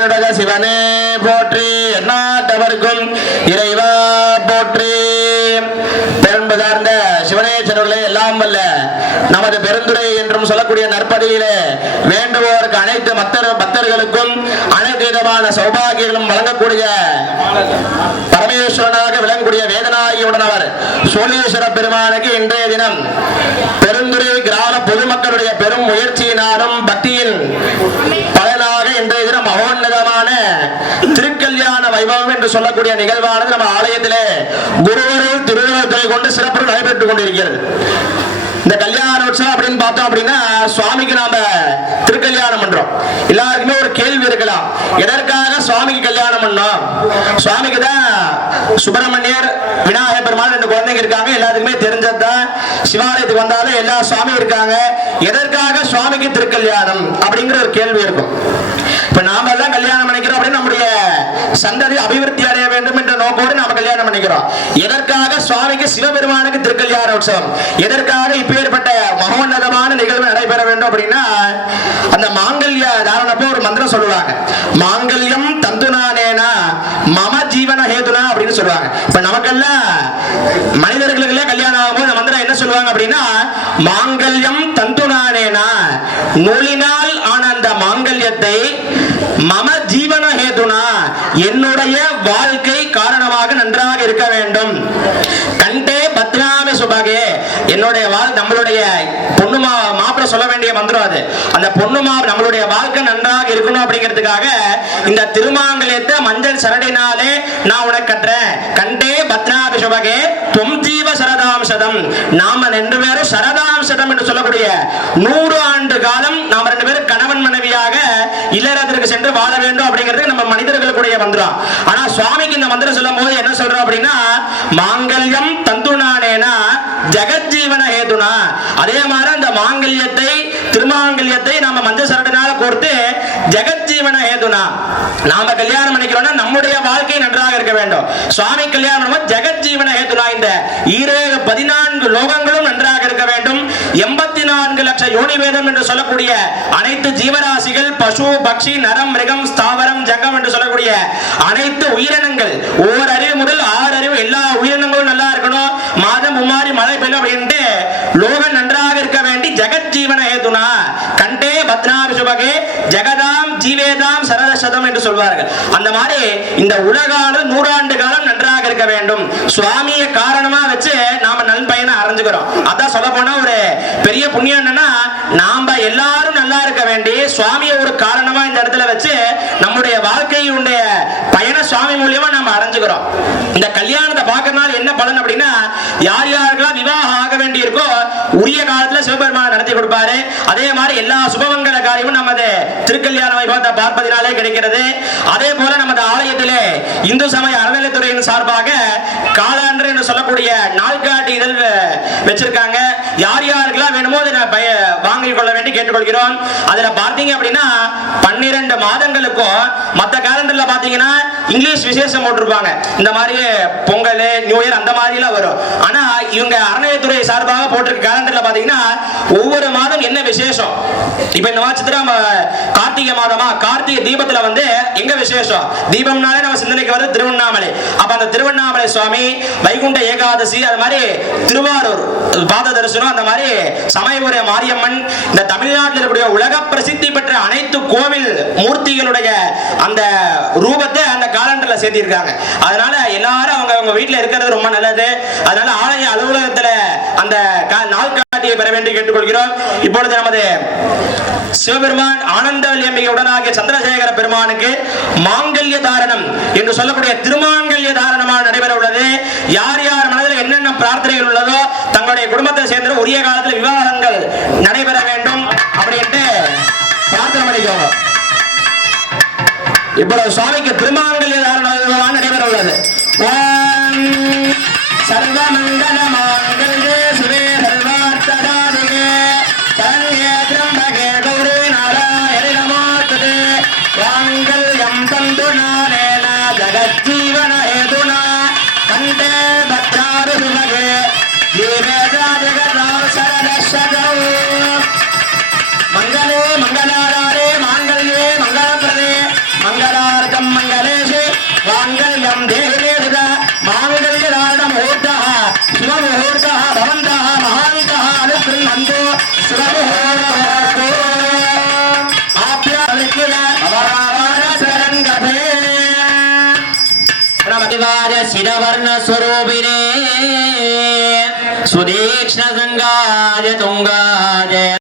என்னாடுடைய சிவனே போற்றி, எந்நாட்டவர்க்கும் இறைவா போற்றி. பெரும்பு சார்ந்த சிவனேஸ்வரர்களே, எல்லாம் வல்ல நமது பெருந்துரை என்றும் சொல்லக்கூடிய நற்பதியிலே வேண்டுவோருக்கு அனைத்து பக்தர்களுக்கும் அனைத்து விதமான சௌபாகியங்களும் வழங்கக்கூடிய பரமேஸ்வரனாக விளங்கக்கூடிய வேதநாயகியுடனவர் சோழீஸ்வர பெருமானுக்கு இன்றைய தினம் பெருந்துரை கிராம பொதுமக்களுடைய பெரும் முயற்சியினாலும் பக்தியின் பலனாக இன்றைய தினம் மகோன்னதமான திருக்கல்யாண வைபவம் என்று சொல்லக்கூடிய நிகழ்வானது நம்ம ஆலயத்திலே குருவருள் திருவிழாத்துறை கொண்டு சிறப்பு நடைபெற்றுக் கொண்டிருக்கிறது. இந்த கல்யாண உற்சவம் அப்படின்னு பார்த்தோம் அப்படின்னா சுவாமிக்கு நாம திருக்கல்யாணம் பண்றோம். எல்லாருக்குமே ஒரு கேள்வி இருக்கலாம், எதற்காக சுவாமிக்கு கல்யாணம் பண்ணோம்? சுவாமிக்கு தான் சுப்பிரமணியர் விநாயகர் பெருமாள் 2 குழந்தைங்க இருக்காங்க, எல்லாத்துக்குமே தெரிஞ்சதுதான். சிவாலயத்துக்கு வந்தாலும் எல்லா சுவாமியும் இருக்காங்க, எதற்காக சுவாமிக்கு திருக்கல்யாணம் அப்படிங்கிற ஒரு கேள்வி இருக்கும். இப்ப நாம எல்லாம் கல்யாணம் பண்ணிக்கிறோம் அப்படின்னு நம்முடைய சந்ததி அபிவிருத்தி அடைய வேண்டும் என்ற நோக்கோடு நாம கல்யாணம் பண்ணிக்கிறோம். எதற்காக சுவாமிக்கு சிவபெருமானுக்கு திருக்கல்யாண உற்சவம், எதற்காக இப்பேற்பட்ட மகோன்னதமான நிகழ்வு நடைபெற வேண்டும் அப்படின்னா அந்த மாங்கல்ய தாரணப்போ ஒரு மந்திரம் சொல்லுவாங்க, மாங்கல்யம் தந்துனானேனா மம ஜீவன ஹேதுனா அப்படின்னு சொல்லுவாங்க. இப்ப நமக்கெல்லாம் மனிதர்களுக்கு கல்யாணம் ஆகும்போது அந்த மந்திரம் என்ன சொல்லுவாங்க அப்படின்னா மாங்கல்யம் தந்துனானேனா, நூலினால் ஆன அந்த மாங்கல்யத்தை மம ஜீவன ஹேதுனா என்னுடைய வாழ்க்கை காரணமாக நன்றாக இருக்க வேண்டும். கண்டே பத்னாமி சுபகே, என்னுடைய நம்மளுடைய பொண்ணு மாப்பிள்ள சொல்ல வேண்டிய மந்திரம் அது. அந்த பொண்ணு நம்மளுடைய வாழ்க்கை நன்றாக இருக்கணும் அப்படிங்கிறதுக்காக இந்த திருமாங்கல்யத்தை மஞ்சள் சரடினாலே நான் உனக்கு கட்டுறேன். கண்டே பத்னாமி சுபகே துவம் ஜீவ சரதாம்சதம், நாம 2 பேரும் சரதாம்சதம் என்று சொல்லக்கூடிய 100 ஆண்டு காலம் நாம 2 பேரும் கணவன் மனைவியாக இல்லறத்திற்கு சென்று வாழ வேண்டும் அப்படிங்கிறது நம்ம மனிதர்களுடைய மந்திரம். ஆனா சுவாமிக்கு இந்த மந்திரம் சொல்லும் போது என்ன சொல்றோம் அப்படின்னா மாங்கல்யம் தந்துனானேனா ஜெகஜீவன ஹேதுனா. அதே மாதிரி அந்த மாங்கல்யத்தை திருமாங்கல்யத்தை நாம மஞ்சள் சரடினால கோர்த்து ஜெகஜீவன ஹேதுனா, நாம கல்யாணம் பண்ணிக்கிறோம்னா நம்முடைய வாழ்க்கை நன்றாக இருக்க வேண்டும். சுவாமி கல்யாணம் ஜெகஜீவன ஹேதுனா, இந்த 14 லோகங்களும் நன்றாக இருக்க வேண்டும். 84 லட்சம் யோனி வேதம் என்று சொல்லக்கூடிய அனைத்து ஜீவராசிகள், பசு பக்ஷி நரம் மிருகம் ஸ்தாவரம் ஜங்கம் என்று சொல்லக்கூடிய அனைத்து உயிரினங்கள், 1 அறிவு முதல் 6 அறிவு எல்லா உயிரினங்களும் நல்லா இருக்கணும். மாதம் மும்மாரி மழை பெய்யும் அப்படின்ட்டு லோகம் நன்றாக இருக்க வேண்டி ஜெகஜீவன ஹேதுனா கண்டே பத்னாமி சுபகே ஜெகதாம் ஜீவேதாம் சரதசதம் என்று சொல்வார்கள். அந்த மாதிரி இந்த உலகானது 100 ஆண்டு காலம் நன்றாக இருக்க வேண்டும். சுவாமியை காரணமா வச்சு நாம நல்பயனை அடைஞ்சுக்கிறோம். அதான் சொல்ல போனா ஒரு பெரிய புண்ணியம் என்னன்னா நாம எல்லாரும் நல்லா இருக்க வேண்டி சுவாமியை ஒரு காரணமா இந்த இடத்துல வச்சு நம்முடைய வாழ்க்கையுடைய பயண சுவாமி மூலியமா நாம அடைஞ்சுக்கிறோம். இந்த கல்யாணத்தை பார்க்கறதுனால என்ன பலன் அப்படின்னா யார் யாருக்கெல்லாம் விவாகம் ஆக வேண்டி இருக்கோ உரிய காலத்துல சிவபெருமான் நடத்தி கொடுப்பாரு. அதே மாதிரி எல்லா சுபமங்கல காரியமும் நமது திருக்கல்யாண வைபவத்தை பார்ப்பதினாலே கிடைக்கிறது. அதே போல நமது ஆலயத்திலே இந்து சமய அறநிலைத்துறையின் சார்பாக காலாண்டு என்று சொல்லக்கூடிய நாள்காட்டி இதழ் வச்சிருக்காங்க. யார் யாருக்கெல்லாம் வேணுமோ அதை வாங்கிக் கொள்ள வேண்டி கேட்டுக்கொள்கிறோம். அதுல பாத்தீங்க அப்படின்னா 12 மாதங்களுக்கும் மற்ற காலண்டர்ல பாத்தீங்கன்னா இங்கிலீஷ் விசேஷம் போட்டிருப்பாங்க. இந்த மாதிரி பொங்கல் நியூ இயர் அந்த மாதிரி எல்லாம் வரும். ஆனா இவங்க அறநிலையத்துறை சார்பாக போட்டிருக்க காலண்டர்ல பாத்தீங்கன்னா ஒவ்வொரு மாதம் என்ன விசேஷம். இப்ப இந்த மாதத்துல கார்த்திகை மாதமா, கார்த்திகை தீபத்துல வந்து எங்க விசேஷம், தீபம்னாலே நம்ம சிந்தனைக்கு வருது திருவண்ணாமலை. அப்ப அந்த திருவண்ணாமலை சுவாமி, வைகுண்ட ஏகாதசி, அது மாதிரி திருவாரூர் பாத தரிசனம், அந்த மாதிரி சமயபுர மாரியம்மன், இந்த தமிழ்நாட்டில் இருக்கக்கூடிய உலக பிரசித்தி பெற்ற அனைத்து கோவில் மூர்த்திகளுடைய அந்த ரூபத்தை அந்த காலண்டர்ல சேர்த்திருக்காங்க. அதனால எல்லாரும் அவங்க வீட்டுல இருக்கிறது ரொம்ப நல்லது. அதனால ஆலய அலுவலகத்துல அந்த நாள்காட்டியை பெற வேண்டி கேட்டுக்கொள்கிறோம். இப்பொழுது நமது சிவபெருமான் ஆனந்தவல்லியம்பிகை உடனாகிய சந்திரசேகர பெருமானுக்கு மாங்கல்ய தாரணம் என்று சொல்லக்கூடிய திருமாங்கல்ய தாரணமாக நடைபெற உள்ளது. யார் யார் மனதில் என்னென்ன பிரார்த்தனைகள் உள்ளதோ தங்களுடைய குடும்பத்தை சேர்ந்து உரிய காலத்தில் விவாகங்கள் நடைபெற வேண்டும் அப்படின்ட்டு பிரார்த்தனை பண்ணிக்கோங்க. இப்பொழுது சுவாமிக்கு திருமாங்கல்ய தாரணம் நடைபெற உள்ளது. சர்வமங்கல மாங்கல்யே சிவே சர்வார்த்ததாதிகே சரண்யே த்ரம்பகே கௌரி நாராயணி நமோஸ்துதே மாங்கல்யம் தந்துநானேன ஜகஜ்ஜீவன ஹேதுனா கண்டே பத்ராமி சுபகே ஜீவேதா ஜகதாம் சரதசதௌ மங்களே மங்களாரே மாங்கல்யே மங்களப்ரதே மங்கள శిరవర్ణ స్వరూపిణే సుదీక్ష్ణ సంగాయ తుంగాయ